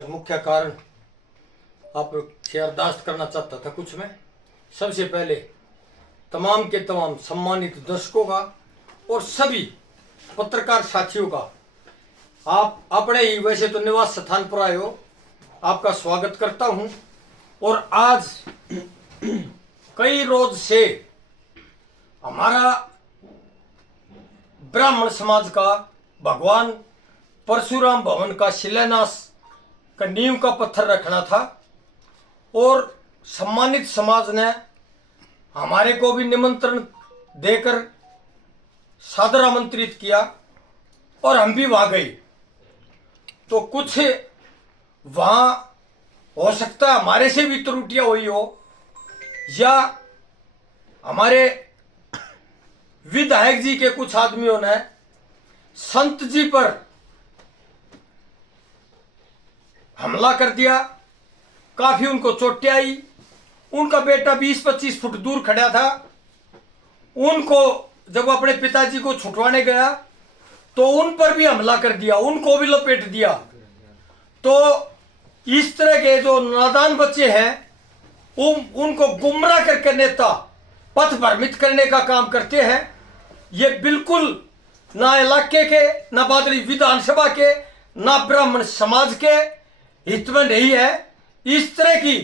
मुख्य कारण आप से अरदास करना चाहता था कुछ मैं। सबसे पहले तमाम के तमाम सम्मानित दर्शकों का और सभी पत्रकार साथियों का, आप अपने ही वैसे तो निवास स्थान पर आए हो, आपका स्वागत करता हूं। और आज कई रोज से हमारा ब्राह्मण समाज का भगवान परशुराम भवन का शिलान्यास का नींव का पत्थर रखना था और सम्मानित समाज ने हमारे को भी निमंत्रण देकर सादर आमंत्रित किया और हम भी वहां गए। तो कुछ वहां हो सकता है हमारे से भी त्रुटियां हुई हो, या हमारे विधायक जी के कुछ आदमियों ने संत जी पर हमला कर दिया, काफी उनको चोटें आई। उनका बेटा 20-25 फुट दूर खड़ा था। उनको जब अपने पिताजी को छुटवाने गया तो उन पर भी हमला कर दिया, उनको भी लपेट दिया। तो इस तरह के जो नादान बच्चे हैं उनको गुमराह करके नेता पथ भ्रमित करने का काम करते हैं। ये बिल्कुल ना इलाके के, ना बादली विधानसभा के, ना ब्राह्मण समाज के हित में नहीं है। इस तरह की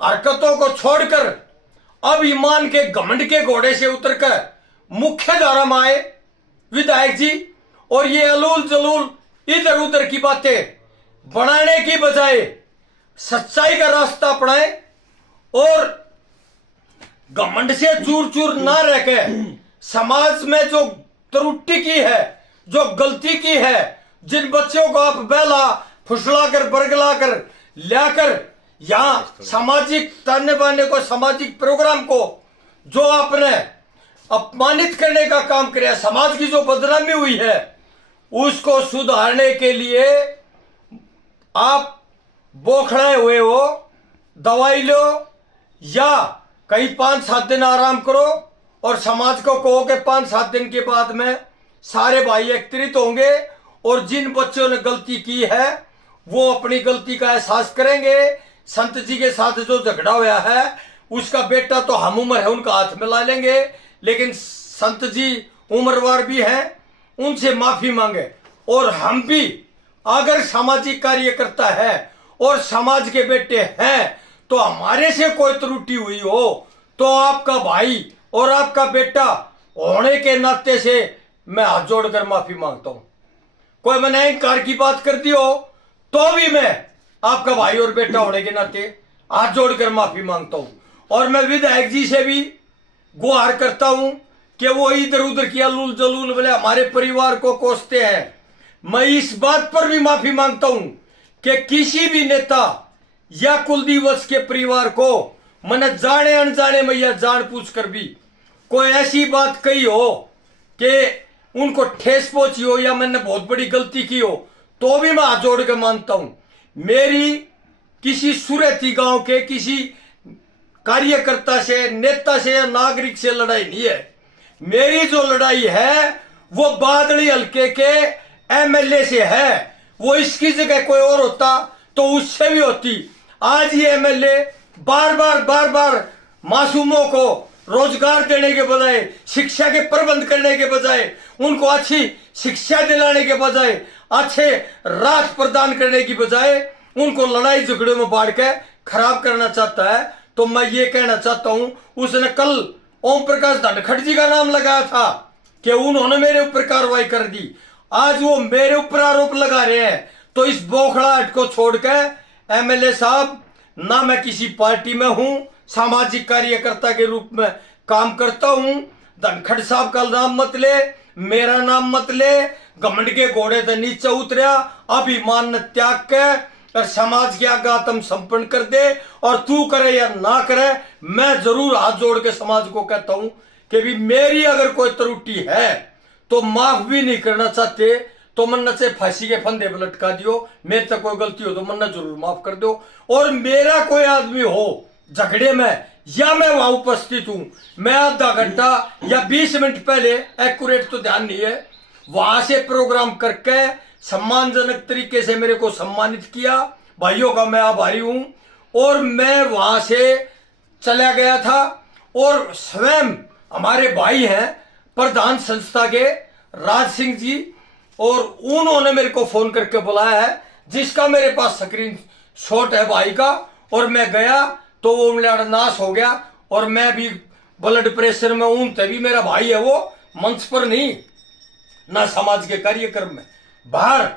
हरकतों को छोड़कर अब ईमान के घमंड के घोड़े से उतरकर मुख्य धारा में आए विधायक जी, और ये अलूल जलूल इधर उधर की बातें बनाने की बजाय सच्चाई का रास्ता अपनाए और घमंड से चूर चूर ना रहके समाज में जो त्रुटि की है, जो गलती की है, जिन बच्चों को आप बहला फुसला कर बरगला कर लाकर यहां सामाजिक ताने बाने को, सामाजिक प्रोग्राम को जो आपने अपमानित करने का काम किया, समाज की जो बदनामी हुई है उसको सुधारने के लिए आप बोखड़े हुए हो। दवाई लो या कहीं 5-7 दिन आराम करो और समाज को कहो कि 5-7 दिन के बाद में सारे भाई एकत्रित होंगे और जिन बच्चों ने गलती की है वो अपनी गलती का एहसास करेंगे। संत जी के साथ जो झगड़ा हुआ है उसका बेटा तो हम उम्र है उनका हाथ मिला लेंगे, लेकिन संत जी उम्रवार भी हैं, उनसे माफी मांगे। और हम भी अगर सामाजिक कार्य करता है और समाज के बेटे हैं तो हमारे से कोई त्रुटि हुई हो तो आपका भाई और आपका बेटा होने के नाते से मैं हाथ जोड़कर माफी मांगता हूं। कोई मैंने अहंकार की बात कर दी हो तो भी मैं आपका भाई और बेटा होने के नाते हाथ जोड़कर माफी मांगता हूं। और मैं विधायक जी से भी गुहार करता हूं कि वो इधर उधर की अलूल जलूल वाले हमारे परिवार को कोसते हैं। मैं इस बात पर भी माफी मांगता हूं कि किसी भी नेता या कुलदीवस के परिवार को मैंने जाने अनजाने में या जान पूछ कर भी कोई ऐसी बात कही हो कि उनको ठेस पहुंची हो या मैंने बहुत बड़ी गलती की हो तो भी मैं हाथ जोड़ के मानता हूं। मेरी किसी सुरती गांव के किसी कार्यकर्ता से, नेता से या नागरिक से लड़ाई नहीं है। मेरी जो लड़ाई है वो बादली हल्के के एमएलए से है। वो इसकी जगह कोई और होता तो उससे भी होती। आज ये एमएलए बार बार मासूमों को रोजगार देने के बजाय, शिक्षा के प्रबंध करने के बजाय, उनको अच्छी शिक्षा दिलाने के बजाय, अच्छे राज प्रदान करने की बजाय उनको लड़ाई झगड़े में बांट के खराब करना चाहता है। तो मैं ये कहना चाहता हूं, उसने कल ओम प्रकाश धनखड़ जी का नाम लगाया था कि उन्होंने मेरे ऊपर कार्रवाई कर दी। आज वो मेरे ऊपर आरोप लगा रहे हैं। तो इस बौखलाहट को छोड़ के एमएलए साहब, ना मैं किसी पार्टी में हूं, सामाजिक कार्यकर्ता के रूप में काम करता हूं। धनखड़ साहब का नाम मत ले, मेरा नाम मत ले। घमंड के घोड़े से नीचे उतरिया, अभिमान त्याग के और समाज की आज्ञा तुम संपन्न कर दे। और तू करे या ना करे, मैं जरूर हाथ जोड़ के समाज को कहता हूं कि भी मेरी अगर कोई त्रुटि है तो माफ भी नहीं करना चाहते तो मन्ना से फांसी के फंदे पर लटका दियो। मेरे तक कोई गलती हो तो मन्ना जरूर माफ कर दो। और मेरा कोई आदमी हो झगड़े में या मैं वहां उपस्थित हूं, मैं आधा घंटा या 20 मिनट पहले, एक्यूरेट तो ध्यान नहीं है, वहां से प्रोग्राम करके सम्मानजनक तरीके से मेरे को सम्मानित किया, भाइयों का मैं आभारी हूं। और मैं वहां से चला गया था और स्वयं हमारे भाई हैं प्रधान संस्था के राज सिंह जी, और उन्होंने मेरे को फोन करके बुलाया है, जिसका मेरे पास स्क्रीन शॉट है भाई का। और मैं गया तो वो मेरा नाश हो गया, और मैं भी ब्लड प्रेशर में हूं, तभी मेरा भाई है वो मंच पर नहीं, ना समाज के कार्यक्रम में, बाहर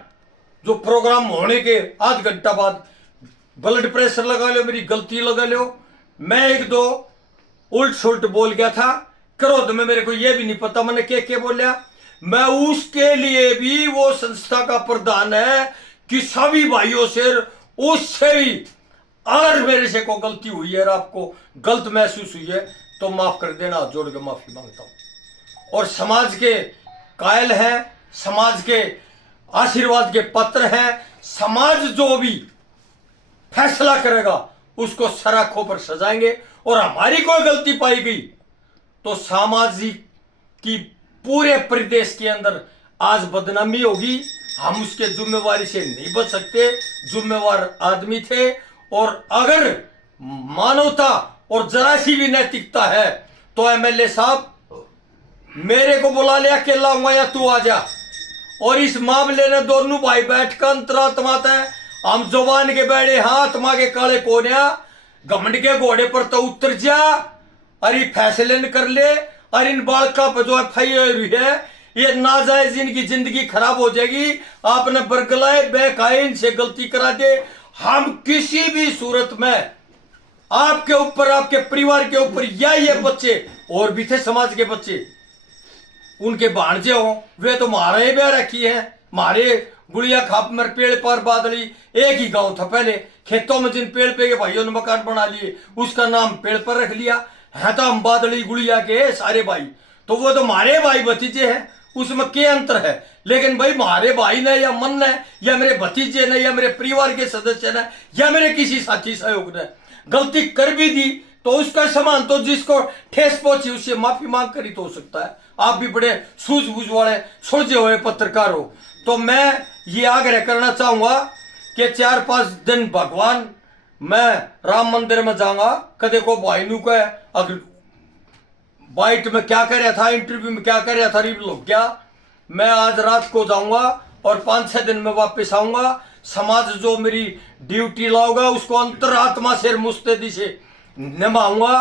जो प्रोग्राम होने के आध घंटा बाद ब्लड प्रेशर लगा लो, मेरी गलती लगा लो, मैं एक दो उल्ट सुल्ट बोल गया था क्रोध में, मेरे को यह भी नहीं पता मैंने क्या बोलिया। मैं उसके लिए भी वो संस्था का प्रधान है कि सभी भाइयों से उससे ही, अगर मेरे से कोई गलती हुई है और आपको गलत महसूस हुई है तो माफ कर देना, हाथ जोड़ के माफी मांगता हूं। और समाज के कायल हैं, समाज के आशीर्वाद के पत्र हैं, समाज जो भी फैसला करेगा उसको सराखों पर सजाएंगे। और हमारी कोई गलती पाई गई तो सामाजिक की पूरे प्रदेश के अंदर आज बदनामी होगी, हम उसके जिम्मेवारी से नहीं बच सकते, जिम्मेवार आदमी थे। और अगर मानवता और जरा सी भी नैतिकता है तो एमएलए साहब मेरे को बुला लिया, अकेला हुआ या तू आ जा, और इस मामले ने दोनों भाई बैठ कर अंतरात्मा है, हम जवान के बैठे हाथ माँ के काले कोनिया घमंड के घोड़े पर तो उतर जा, अरे फैसले न कर ले, और इन बालका पर जो एफआईआर हुई है ये नाजायज इनकी जिंदगी खराब हो जाएगी। आपने बरगलाए बेकाए इनसे गलती करा दे, हम किसी भी सूरत में आपके ऊपर, आपके परिवार के ऊपर, या ये बच्चे और भी थे समाज के बच्चे, उनके भांजे हो, वे तो मारे ब्याह रखी है, मारे गुड़िया खाप मर पेड़ पर बादली, एक ही गांव था पहले, खेतों में जिन पेड़ पे के भाइयों ने मकान बना लिए उसका नाम पेड़ पर रख लिया है, तो हम बादली गुड़िया के सारे भाई, तो वो तो मारे भाई भतीजे हैं, उसमें क्या अंतर है। लेकिन भाई मारे भाई ने या मन ने या मेरे भतीजे ने या मेरे परिवार के सदस्य ने या मेरे किसी साथी सहयोग ने गलती कर भी दी तो उसका समान तो जिसको ठेस पहुंची उससे माफी मांग कर ही तो हो सकता है। आप भी बड़े सूझबूझ वाले सुलझे हुए पत्रकार हो, तो मैं ये आग्रह करना चाहूंगा कि 4-5 दिन भगवान मैं राम मंदिर में जाऊंगा, कदे को भाई नु का अगर बाइट में क्या कर रहा था, इंटरव्यू में क्या कर रहा था, रिव लोग क्या, मैं आज रात को जाऊंगा और 5-6 दिन में वापस आऊंगा। समाज जो मेरी ड्यूटी लाऊंगा उसको अंतरात्मा से मुस्तैदी से निभाऊंगा,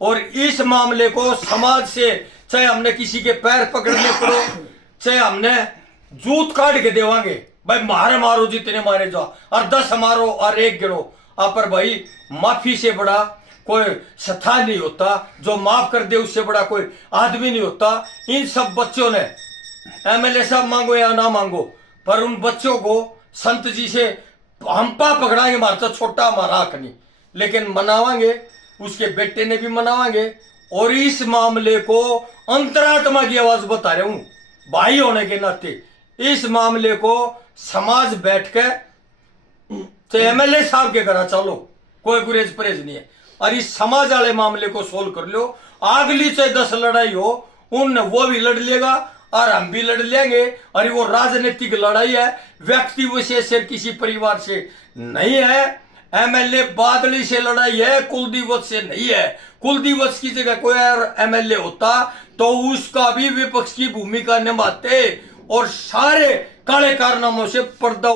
और इस मामले को समाज से, चाहे हमने किसी के पैर पकड़ने पड़ो, चाहे हमने जूत काट के देवांगे, भाई मारे मारो जितने मारे जाओ, और 10 मारो और 1 गिरो आप, पर भाई माफी से बड़ा कोई स्थान नहीं होता, जो माफ कर दे उससे बड़ा कोई आदमी नहीं होता। इन सब बच्चों ने एमएलए साहब मांगो या ना मांगो, पर उन बच्चों को संत जी से हम पा पकड़ाएंगे, हमारा तो छोटा हमारा हक नहीं, लेकिन मनावांगे, उसके बेटे ने भी मनावांगे। और इस मामले को अंतरात्मा की आवाज बता रहा हूं भाई होने के नाते, इस मामले को समाज बैठ के, तो एमएलए साहब के घर चलो, कोई गुरेज परहेज नहीं है, और इस समाज वाले मामले को सोल्व कर लो। अगली चाहे 10 लड़ाई हो उन वो भी लड़ लेगा और हम भी लड़ लेंगे, और वो राजनीतिक लड़ाई है, व्यक्ति विशेष से किसी परिवार से नहीं है। एमएलए बादली से लड़ाई है, कुलदीप से नहीं है। कुलदीप की जगह कोई और एमएलए होता तो उसका भी विपक्ष की भूमिका निभाते और सारे काले कारनामों से पर्दा